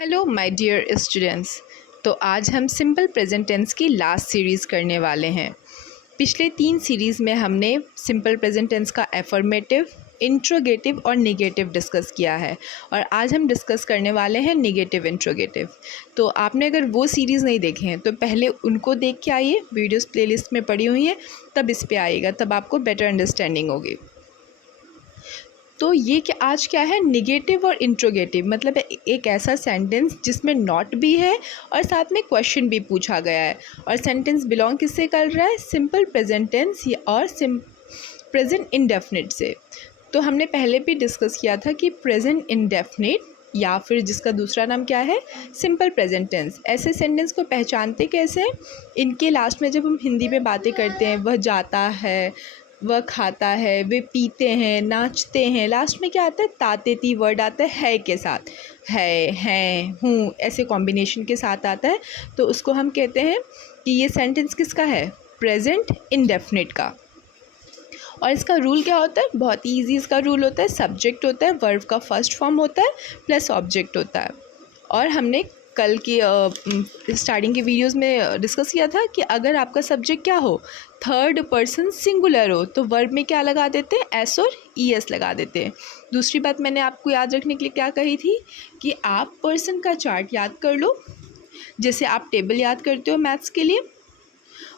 Hello my dear students. तो आज हम सिंपल प्रेजेंट टेंस की लास्ट सीरीज़ करने वाले हैं। पिछले 3 सीरीज़ में हमने सिंपल प्रेजेंट टेंस का एफर्मेटिव, इंट्रोगेटिव और नेगेटिव डिस्कस किया है और आज हम डिस्कस करने वाले हैं नेगेटिव इंट्रोगेटिव। तो आपने अगर वो सीरीज़ नहीं देखे हैं तो पहले उनको देख के आइए, वीडियोस प्लेलिस्ट में पड़ी हुई हैं, तब इस पे आइएगा, तब आपको बेटर अंडरस्टैंडिंग होगी। तो ये क्या आज क्या है, निगेटिव और इंट्रोगेटिव, मतलब एक ऐसा सेंटेंस जिसमें नॉट भी है और साथ में क्वेश्चन भी पूछा गया है और सेंटेंस बिलोंग किससे कर रहा है, सिंपल प्रेजेंट टेंस और प्रेजेंट इंडेफिनिट से। तो हमने पहले भी डिस्कस किया था कि प्रेजेंट इंडेफिनिट या फिर जिसका दूसरा नाम क्या है, सिंपल प्रेजेंट टेंस, ऐसे सेंटेंस को पहचानते कैसे हैं, इनके लास्ट में जब हम हिंदी में बातें करते हैं, वह जाता है, वह खाता है, वे पीते हैं, नाचते हैं, लास्ट में क्या आता है, तातेती वर्ड आता है के साथ, है, हैं, हूँ, ऐसे कॉम्बिनेशन के साथ आता है। तो उसको हम कहते हैं कि ये सेंटेंस किसका है, प्रेजेंट इंडेफिनिट का। और इसका रूल क्या होता है, बहुत ही ईजी इसका रूल होता है, सब्जेक्ट होता है, वर्ब का फर्स्ट फॉर्म होता है प्लस ऑब्जेक्ट होता है। और हमने कल की स्टार्टिंग के वीडियोस में डिस्कस किया था कि अगर आपका सब्जेक्ट क्या हो, थर्ड पर्सन सिंगुलर हो, तो वर्ब में क्या लगा देते हैं, एस और ई एस लगा देते हैं। दूसरी बात मैंने आपको याद रखने के लिए क्या कही थी कि आप पर्सन का चार्ट याद कर लो, जैसे आप टेबल याद करते हो मैथ्स के लिए।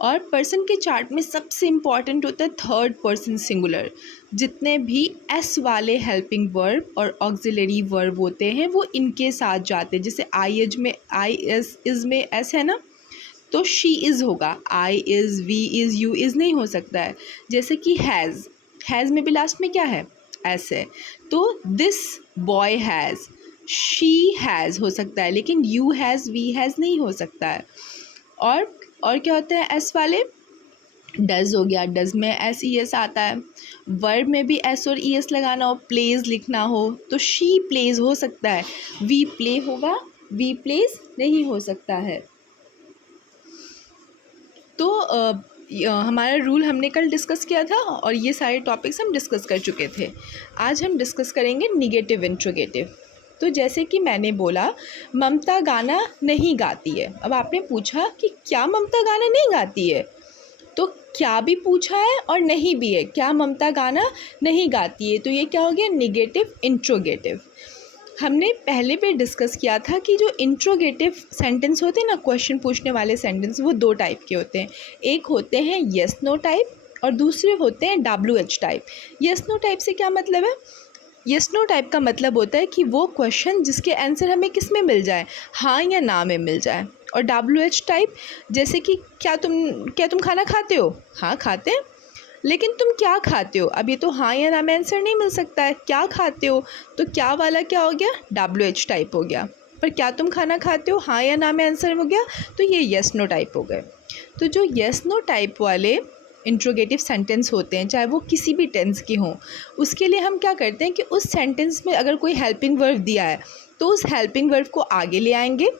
और पर्सन के चार्ट में सबसे इम्पॉर्टेंट होता है थर्ड पर्सन सिंगुलर। जितने भी एस वाले हेल्पिंग वर्ब और ऑक्सिलरी वर्ब होते हैं वो इनके साथ जाते हैं। जैसे आई एज में आई एस इज़ में एस है ना, तो शी इज़ होगा, I is, we is, you is नहीं हो सकता है। जैसे कि हैज़ में भी लास्ट में क्या है, एस है, तो this boy has, she has हो सकता है, लेकिन यू हैज़, वी हैज़ नहीं हो सकता है। और क्या होते हैं एस वाले, डज हो गया, डज में एस ई एस आता है। वर्ब में भी एस और ई एस लगाना हो, प्लेज लिखना हो तो शी प्लेज हो सकता है, वी प्ले होगा, वी प्लेज नहीं हो सकता है। तो हमारा रूल हमने कल डिस्कस किया था और ये सारे टॉपिक्स हम डिस्कस कर चुके थे। आज हम डिस्कस करेंगे निगेटिव इंट्रोगेटिव। तो जैसे कि मैंने बोला, ममता गाना नहीं गाती है। अब आपने पूछा कि क्या ममता गाना नहीं गाती है, तो क्या भी पूछा है और नहीं भी है, क्या ममता गाना नहीं गाती है, तो ये क्या हो गया, निगेटिव इंट्रोगेटिव। हमने पहले भी डिस्कस किया था कि जो इंट्रोगेटिव सेंटेंस होते हैं ना, क्वेश्चन पूछने वाले सेंटेंस, वो 2 टाइप के होते हैं। एक होते हैं येस नो टाइप और दूसरे होते हैं WH type. Yes no type से क्या मतलब है, येस नो टाइप का मतलब होता है कि वो क्वेश्चन जिसके आंसर हमें किस में मिल जाए, हाँ या ना में मिल जाए। और WH टाइप जैसे कि क्या तुम खाना खाते हो, हाँ खाते हैं, लेकिन तुम क्या खाते हो, अब ये तो हाँ या ना में आंसर नहीं मिल सकता है, क्या खाते हो, तो क्या वाला क्या हो गया, WH टाइप हो गया। पर क्या तुम खाना खाते हो, हाँ या ना में आंसर हो गया, तो ये येस नो टाइप हो गए। तो जो येस नो टाइप वाले इंट्रोगेटिव सेंटेंस होते हैं, चाहे वो किसी भी टेंस के हों, उसके लिए हम क्या करते हैं कि उस सेंटेंस में अगर कोई हेल्पिंग वर्ब दिया है तो उस हेल्पिंग वर्ब को आगे ले आएंगे,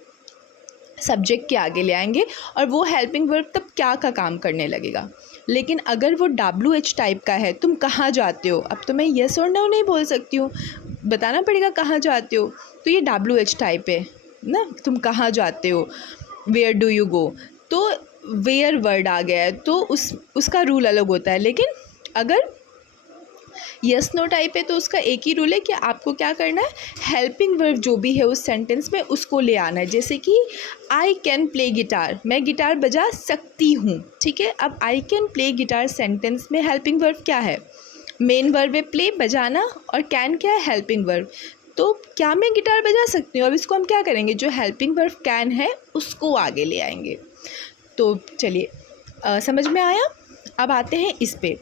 सब्जेक्ट के आगे ले आएंगे, और वो हेल्पिंग वर्ब तब क्या का काम करने लगेगा। लेकिन अगर वो WH टाइप का है, तुम कहाँ जाते हो, अब तो मैं येस और नो नहीं बोल सकती हूँ, बताना पड़ेगा कहाँ जाते हो, तो ये WH टाइप है ना, तुम कहाँ जाते हो, वेयर डू यू गो, तो वेयर वर्ड आ गया है, तो उसका रूल अलग होता है। लेकिन अगर यस नो टाइप है तो उसका एक ही रूल है कि आपको क्या करना है, हेल्पिंग वर्ब जो भी है उस सेंटेंस में उसको ले आना है। जैसे कि आई कैन प्ले गिटार, मैं गिटार बजा सकती हूँ, ठीक है। अब I can play guitar sentence में हेल्पिंग वर्ब क्या है, मेन वर्ब है प्ले, बजाना, और कैन क्या है, हेल्पिंग वर्ब। तो क्या मैं गिटार बजा सकती हूँ, अब इसको हम क्या करेंगे, जो हेल्पिंग वर्ब कैन है उसको आगे ले आएंगे। तो चलिए समझ में आया। अब आते हैं इस पे,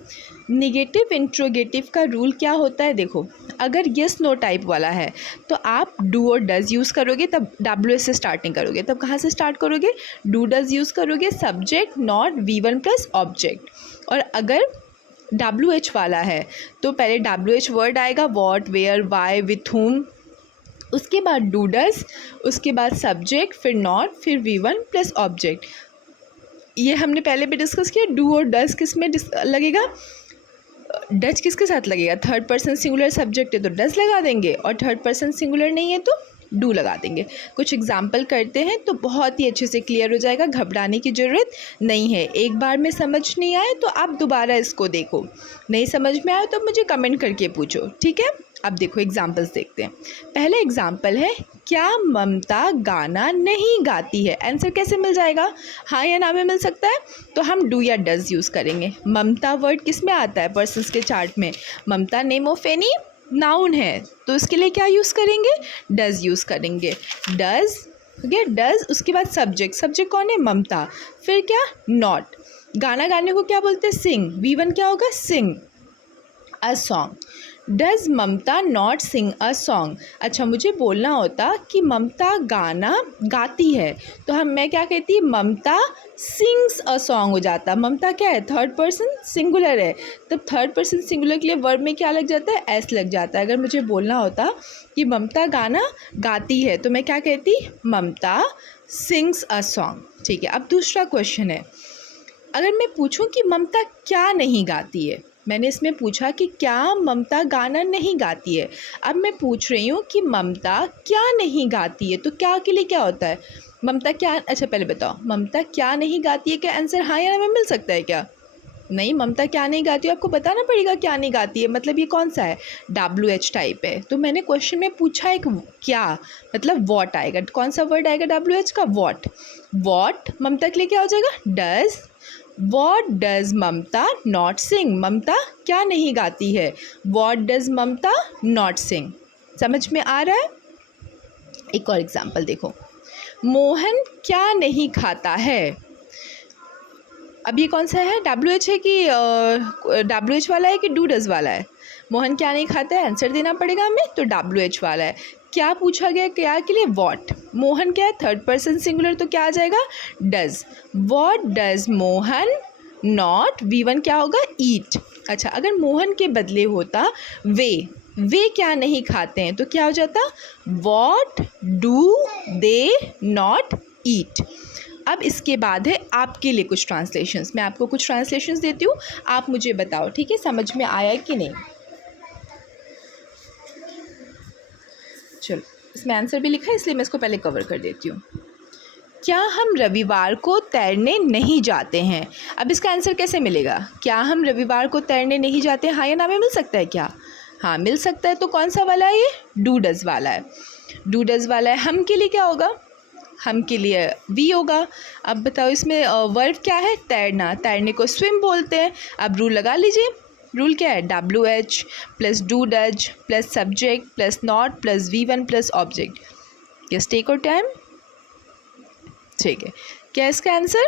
निगेटिव इंट्रोगेटिव का रूल क्या होता है। देखो, अगर यस नो टाइप वाला है तो आप डू और डज यूज़ करोगे, तब WH से स्टार्टिंग करोगे, तब कहाँ से स्टार्ट करोगे, डू डज यूज़ करोगे, subject not V1 plus object. और अगर WH वाला है तो पहले WH वर्ड आएगा, what, where, why, with whom, उसके बाद डू डज, उसके बाद सब्जेक्ट, फिर नॉट, फिर V1 प्लस ऑब्जेक्ट। ये हमने पहले भी डिस्कस किया, डू और डज किस में लगेगा, डज किसके साथ लगेगा, थर्ड पर्सन सिंगुलर सब्जेक्ट है तो डज लगा देंगे, और थर्ड पर्सन सिंगुलर नहीं है तो डू लगा देंगे। कुछ एग्जाम्पल करते हैं तो बहुत ही अच्छे से क्लियर हो जाएगा, घबराने की ज़रूरत नहीं है। एक बार में समझ नहीं आए तो आप दोबारा इसको देखो, नहीं समझ में आए तो मुझे कमेंट करके पूछो, ठीक है। अब देखो एग्जाम्पल्स देखते हैं। पहले एग्जाम्पल है, क्या ममता गाना नहीं गाती है? आंसर कैसे मिल जाएगा? हाँ या ना में मिल सकता है, तो हम डू या डज यूज़ करेंगे। ममता वर्ड किस में आता है? पर्सन्स के चार्ट में। ममता नेम ऑफ एनी नाउन है, तो उसके लिए क्या यूज़ करेंगे? डज यूज़ करेंगे। डज, ओके, डज, उसके बाद सब्जेक्ट, सब्जेक्ट कौन है? ममता। फिर क्या? नॉट। गाना गाने को क्या बोलते हैं? सिंग। V1 क्या होगा? Sing a song. Does Mamta not sing a song? अच्छा, मुझे बोलना होता कि ममता गाना गाती है, तो मैं क्या कहती? ममता सिंग्स अ सॉन्ग हो जाता। ममता क्या है? थर्ड पर्सन सिंगुलर है, तब थर्ड पर्सन सिंगुलर के लिए वर्ब में क्या लग जाता है? एस लग जाता है। अगर मुझे बोलना होता कि ममता गाना गाती है, तो मैं क्या कहती? ममता सिंग्स अ सॉन्ग। ठीक है। अब दूसरा क्वेश्चन है, अगर मैं पूछूं कि ममता क्या नहीं गाती है। मैंने इसमें पूछा कि क्या ममता गाना नहीं गाती है। अब मैं पूछ रही हूँ कि ममता क्या नहीं गाती है, तो क्या के लिए क्या होता है? ममता क्या, अच्छा पहले बताओ, ममता क्या नहीं गाती है, क्या आंसर हाँ या ना में मिल सकता है क्या? नहीं, ममता क्या नहीं गाती है, आपको बताना पड़ेगा क्या नहीं गाती है। मतलब ये कौन सा है? WH टाइप है। तो मैंने क्वेश्चन में पूछा एक क्या, मतलब वॉट आएगा। कौन सा वर्ड आएगा WH का? वॉट। वॉट ममता के लिए क्या हो जाएगा? Does. What does Mamta not sing? Mamta क्या नहीं गाती है? What does Mamta not sing? समझ में आ रहा है? एक और एग्जाम्पल देखो, मोहन क्या नहीं खाता है? अब ये कौन सा है? WH है कि WH वाला है कि डू डज वाला है? मोहन क्या नहीं खाता है, आंसर देना पड़ेगा हमें, तो WH वाला है। क्या पूछा गया? क्या के लिए? वॉट। मोहन क्या है? थर्ड पर्सन सिंगुलर, तो क्या आ जाएगा? Does. What does Mohan not, V1 क्या होगा? ईट। अच्छा, अगर मोहन के बदले होता वे क्या नहीं खाते हैं, तो क्या हो जाता? What do they not eat. अब इसके बाद है आपके लिए कुछ ट्रांसलेशंस। मैं आपको कुछ ट्रांसलेशंस देती हूँ, आप मुझे बताओ, ठीक है, समझ में आया कि नहीं। चलो, इसमें आंसर भी लिखा है, इसलिए मैं इसको पहले कवर कर देती हूँ। क्या हम रविवार को तैरने नहीं जाते हैं? अब इसका आंसर कैसे मिलेगा? क्या हम रविवार को तैरने नहीं जाते हैं, हाँ या ना में मिल सकता है क्या? हाँ मिल सकता है। तो कौन सा वाला है ये? डू डज वाला है। डू डज वाला है। हम के लिए क्या होगा? हम के लिए वी होगा। अब बताओ इसमें वर्ब क्या है? तैरना। तैरने को स्विम बोलते हैं। अब रूल लगा लीजिए। रूल क्या है? WH plus do does plus subject plus not plus V1 plus object. Yes, take your time. ठीक है, क्या है इसका answer?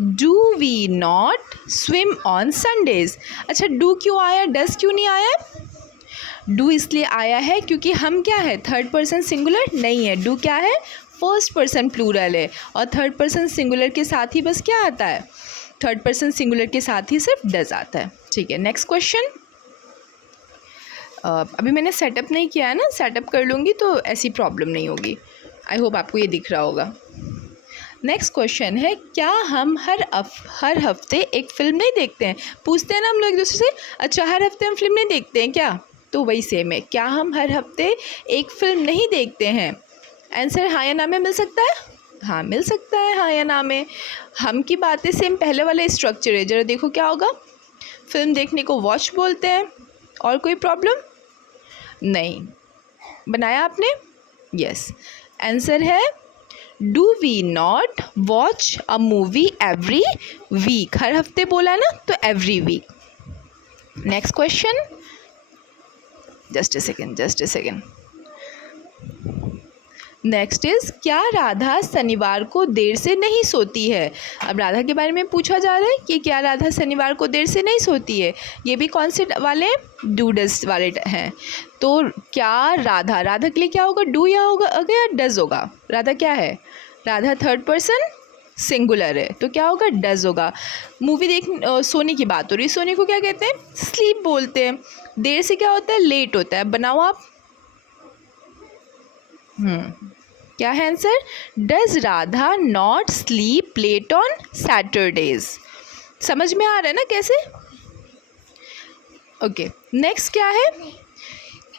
Do we not swim on Sundays? अच्छा, डू क्यों आया, डज क्यों नहीं आया? डू इसलिए आया है क्योंकि हम क्या है? थर्ड पर्सन सिंगुलर नहीं है। डू क्या है? फर्स्ट पर्सन प्लूरल है, और थर्ड पर्सन सिंगुलर के साथ ही बस क्या आता है? थर्ड पर्सन सिंगुलर के साथ ही सिर्फ डज आता है। ठीक है, नेक्स्ट क्वेश्चन। अभी मैंने सेटअप नहीं किया है ना, सेटअप कर लूँगी तो ऐसी प्रॉब्लम नहीं होगी। आई होप आपको ये दिख रहा होगा। नेक्स्ट क्वेश्चन है, क्या हम हर हफ्ते एक फ़िल्म नहीं देखते हैं? पूछते हैं ना हम लोग एक दूसरे से, अच्छा हर हफ्ते हम फिल्म नहीं देखते हैं क्या? तो वही सेम है, क्या हम हर हफ्ते एक फ़िल्म नहीं देखते हैं? आंसर हाँ या ना में मिल सकता है? हाँ मिल सकता है, हाँ या ना में। हम की बातें सेम पहले वाला स्ट्रक्चर है, ज़रा देखो क्या होगा। फिल्म देखने को वॉच बोलते हैं, और कोई प्रॉब्लम नहीं। बनाया आपने? यस, आंसर है do we not watch a movie every week? हर हफ्ते बोला ना, तो every week. Next question, just a second. Next is, क्या राधा शनिवार को देर से नहीं सोती है? अब राधा के बारे में पूछा जा रहा है कि क्या राधा शनिवार को देर से नहीं सोती है। ये भी कौन से वाले? डू डज वाले हैं। तो क्या राधा के लिए क्या होगा? डू या होगा या डज होगा? राधा क्या है? राधा थर्ड पर्सन सिंगुलर है, तो क्या होगा? डज होगा। मूवी सोने की बात हो रही है, सोने को क्या कहते हैं? स्लीप बोलते हैं। देर से क्या होता है? लेट होता है। बनाओ आप। क्या है answer? Does Radha not sleep late on Saturdays? समझ में आ रहा है ना कैसे? ओके, नेक्स्ट क्या है?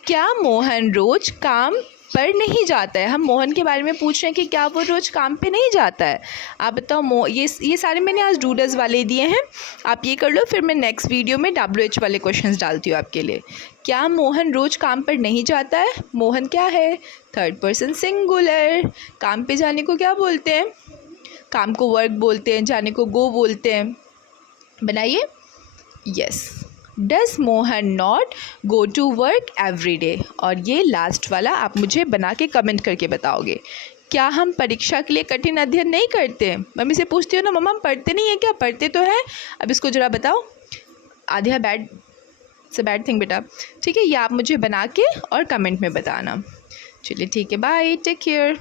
क्या मोहन रोज काम पर नहीं जाता है? हम मोहन के बारे में पूछ रहे हैं कि क्या वो रोज़ काम पे नहीं जाता है। आप बताओ। ये सारे मैंने आज डूडल्स वाले दिए हैं, आप ये कर लो, फिर मैं नेक्स्ट वीडियो में WH वाले क्वेश्चंस डालती हूँ आपके लिए। क्या मोहन रोज़ काम पर नहीं जाता है? मोहन क्या है? Third person singular. काम पे जाने को क्या बोलते हैं? काम को वर्क बोलते हैं, जाने को गो बोलते हैं। बनाइए। Yes. Does Mohan not go to work every day? और ये लास्ट वाला आप मुझे बना के कमेंट करके बताओगे। क्या हम परीक्षा के लिए कठिन अध्ययन नहीं करते? मम्मी से पूछती हो ना, मम्मा हम पढ़ते नहीं है क्या? पढ़ते तो है। अब इसको ज़रा बताओ। आधा बैड थिंग बेटा। ठीक है, ये आप मुझे बना के और कमेंट में बताना। चलिए ठीक है, बाय, टेक केयर।